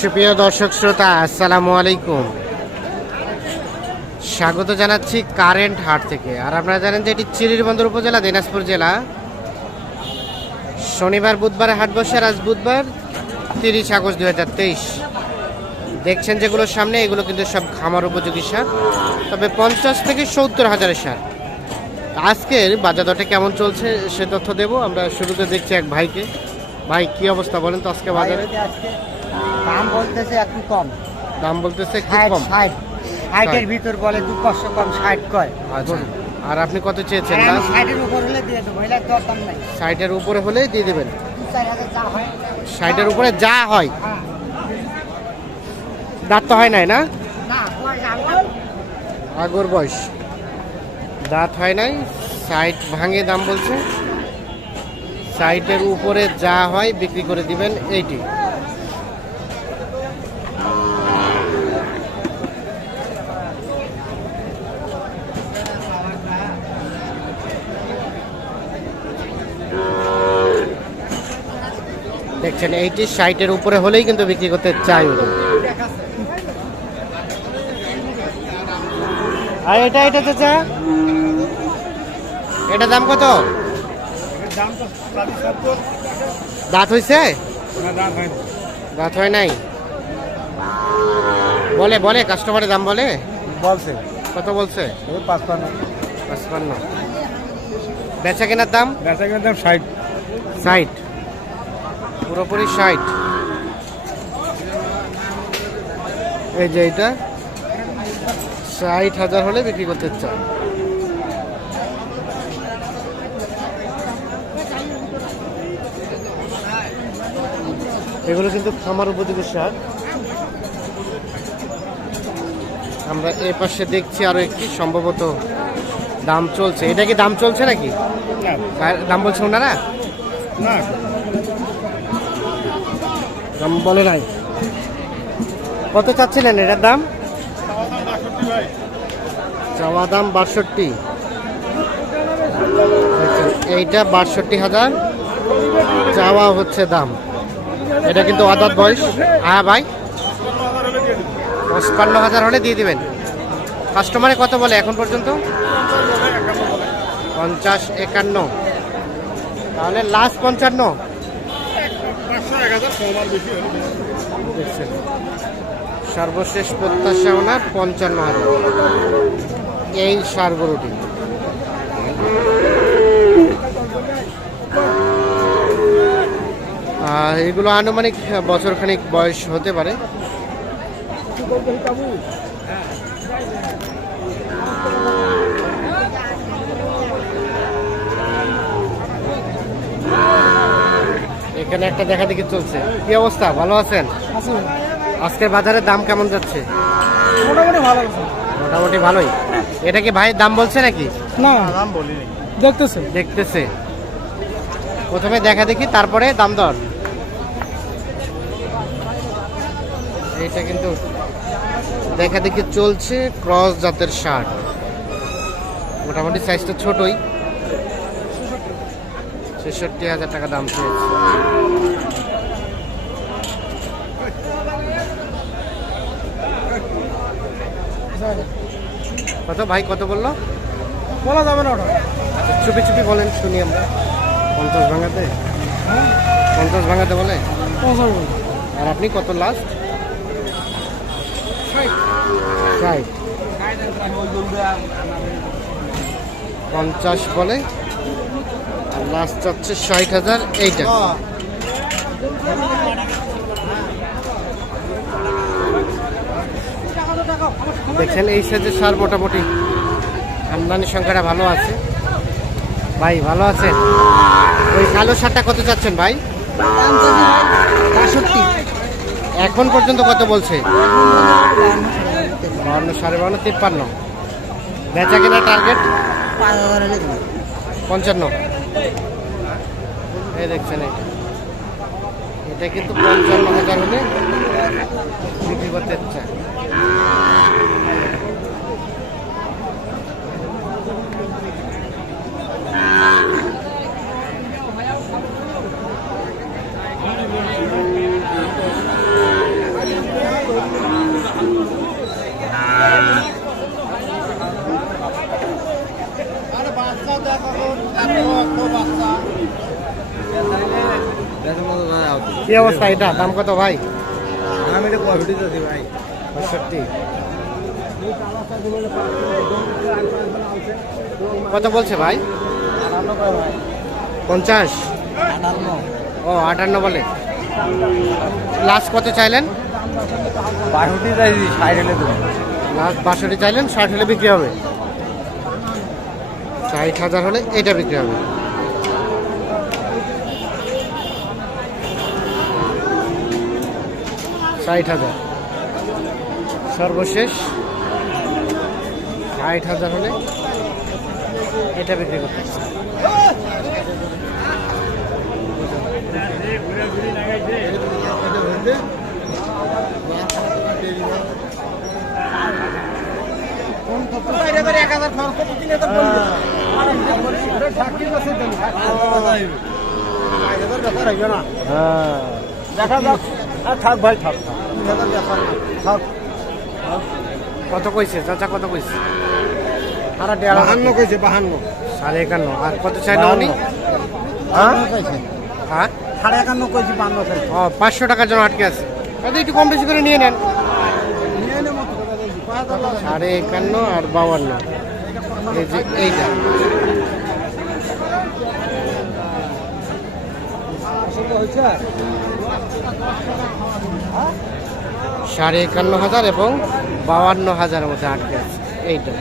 সুপ্রিয় দর্শক শ্রোতা, আসসালামু আলাইকুম। স্বাগত জানাচ্ছি কারেন্ট হাট থেকে। আর আপনারা জানেন যে এটি চিরিরবন্দর উপজেলা, দিনাজপুর জেলা। শনিবার, বুধবার হাট বসে আজ বুধবার তিরিশ আগস্ট দু হাজার তেইশ। দেখছেন যেগুলোর সামনে, এগুলো কিন্তু সব খামার উপযোগী সার। তবে পঞ্চাশ থেকে সত্তর হাজারের সার। আজকের বাজার দরটা কেমন চলছে, সে তথ্য দেবো। আমরা শুরুতে দেখছি এক ভাইকে। ভাই, কি অবস্থা বলেন তো আজকে বাজারে? দাম বলতেছে একটু কম। দাম বলতেছে একটু কম। ষাট। ষাটের ভিতর বলে দু পাঁচশো কম ষাট কয়। আচ্ছা। আর আপনি কত চেয়েছেন? লাস্ট ষাটের উপর হলে দিয়ে দেবো এলার দর দাম নাই। ষাটের উপরে হলেই দিয়ে দেবেন। হয়। ষাটের উপরে যা হয়। হ্যাঁ। দাঁত তো হয় নাই না? না আগর। বয়স। দাঁত হয় নাই সাইট ভাঙে দাম বলছে। সাইটের উপরে যা হয় বিক্রি করে দিবেন এইটি। দেখছেন এইটি সাইটের উপরে হলেই কিন্তু বিক্রি করতে চাই আর এটা এটা চাচা? এটা দাম কত? দাঁত হইছে? না দাম হয় দাঁত হয় নাই? বলে বলে কাস্টমারের দাম বলে? বলছে। কত বলছে? পাঁচপান্ন। পঁচপান্ন। বেচা কেনার দাম? বেচা কিনে দাম ষাট। ষাট। পুরোপুরি ষাট। এই যে এটা ষাট হাজার হলে বিক্রি করতে চাই এগুলো কিন্তু খামার উপযোগী সার। আমরা এ পাশে দেখছি আরও একটি সম্ভবত দাম চলছে। এটা কি দাম চলছে নাকি? দাম বলছে ওনারা? না। দাম বলে নাই। কত চাচ্ছিলেন এটার দাম? চাওয়া দাম বাষট্টি। এইটা বাষট্টি হাজার। চাওয়া হচ্ছে দাম। এটা কিন্তু আদাত বয়স। হ্যাঁ ভাই। পঁচপান্ন হাজার হলে দিয়ে দিবেন। কাস্টমারে কত বলে এখন পর্যন্ত? পঞ্চাশ একান্ন। তাহলে লাস্ট পঞ্চান্ন। সর্বশেষ প্রত্যাশা ওনার পঞ্চান্ন হাজার। এই সার গরুটি এগুলো আনুমানিক বছরখানিক বয়স হতে পারে। এখানে একটা দেখা দেখি চলছে। কি অবস্থা? ভালো আছেন? আজকের বাজারে দাম কেমন যাচ্ছে? মোটামুটি ভালো মোটামুটি ভালোই। এটা কি ভাইয়ের দাম বলছে নাকি? না দাম বলি দেখতেছে। দেখতেছে। প্রথমে দেখা দেখি তারপরে দাম দর। এইটা কিন্তু দেখা দেখি চলছে ক্রস জাতের শার্ট। মোটামুটি সাইজটা ছোটই। ছেষট্টি হাজার টাকা দাম চেয়েছে কত ভাই কত বলল? বলা যাবে না ওটা। আচ্ছা চুপি চুপি বলেন শুনি আমরা। পঞ্চাশ ভাঙাতে? পঞ্চাশ ভাঙাতে বলে? আর আপনি কত লাস্ট ষাট। পঞ্চাশ বলে? লাস্ট হচ্ছে ষাট হাজার এইটা দেখছেন এই সাইজের সার মোটামুটি। আমদানি সংখ্যাটা ভালো আছে। ভাই ভালো আছেন? ওই কালো সারটা কত চাচ্ছেন ভাই? বাষট্টি এখন পর্যন্ত কত বলছে? বাউন্ন সাড়ে বাউন্ন তিপ্পান্ন। বেচা কেনা টার্গেট পঞ্চান্ন। এই দেখছেন এটা এটা কিন্তু পঞ্চান্ন হাজার হলে বিক্রি করতে চায় কি অবস্থা এটা? দাম কত ভাই? দাম কত বলছে ভাই? পঞ্চাশ। ও আটান্ন বলে। লাস্ট কত চাইলেন? বাষট্টি চাইছি ষাট হলে লাস্ট বাষট্টি চাইলেন ষাট হলে বিক্রি হবে। ষাট হাজার হলে এটা বিক্রি হবে। ষাট হাজার। সর্বশেষ ষাট হাজার হলে এটা বিক্রি করতে এক হবে। হ্যাঁ থাক ভাই থাক থাক কত কইছে চাচা কত কইছে বাহান্ন কইছে বাহান্ন সাড়ে একান্ন আর কত চাইলো উনি হ্যাঁ সাড়ে একান্ন কইছি বান্ন চাইছি ও পাঁচশো টাকার জন্য আটকে আছে তাহলে একটু কম বেশি করে নিয়ে নেন সাড়ে একান্ন আর বাউান্ন এই যে এইটা। সাড়ে একান্ন হাজার এবং বাউান্ন হাজারের মধ্যে আটকে আছে। এইটা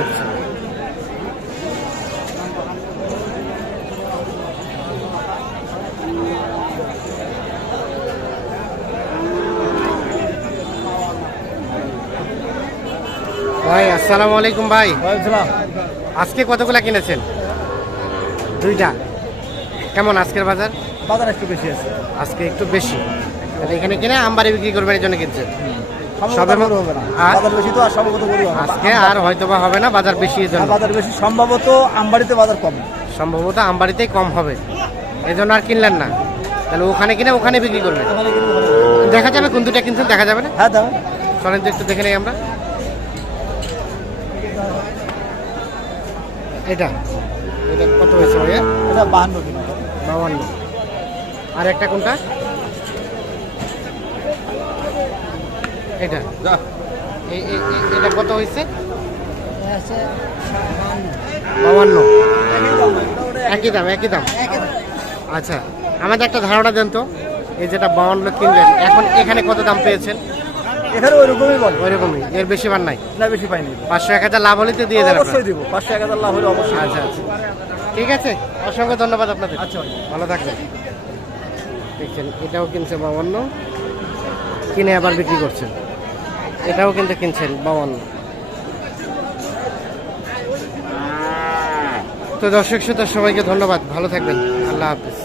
আচ্ছা ভাই আসসালামু আলাইকুম ভাই। আজকে কতগুলো কিনেছেন? দুইটা। কেমন আজকের বাজার? বাজার একটু বেশি আছে। আজকে একটু বেশি। এখানে কিনে আমবাড়ি বিক্রি করবেন এই জন্য কিনছেন। আর? আজকে হয়তো বা হবে না বাজার বেশি বাজার সম্ভবত আমবাড়িতে বাজার কম। সম্ভবত আমবাড়িতেই কম হবে। এই জন্য আর কিনলেন না। তাহলে ওখানে কিনে ওখানে বিক্রি করবেন। দেখা যাবে কোন দুটা কিনছেন দেখা যাবে না? হ্যাঁ দাও চলেন তো একটু দেখে নেই আমরা। এটা? এটা কত হয়েছে ভাইয়া? এটা বাহান্ন কিলো বাউান্ন আর একটা কোনটা? এটা? এই- এই- এই- এটা কত হয়েছে? বাউান্ন একই দাম। একই দাম। আচ্ছা আমাদের একটা ধারণা দেন তো। এই যেটা বাউান্ন কিনলেন এখন এখানে কত দাম পেয়েছেন? এখানে ওই রকমই বল। ওইরকমই এর বেশি বার নাই? না বেশি পাইনি। পাঁচশো এক হাজার লাভ হলে তো দিয়ে দেবেন অবশ্যই দিব পাঁচশো এক হাজার লাভ হলে অবশ্যই আচ্ছা আচ্ছা। ঠিক আছে অসংখ্য ধন্যবাদ আপনাদের। আচ্ছা ভালো থাকবেন। দেখছেন এটাও কিনছে বাউান্ন কিনে আবার বিক্রি করছেন। এটাও কিন্তু কিনছেন বাউান্ন তো দর্শক শ্রোতা সবাইকে ধন্যবাদ। ভালো থাকবেন। আল্লাহ হাফিজ।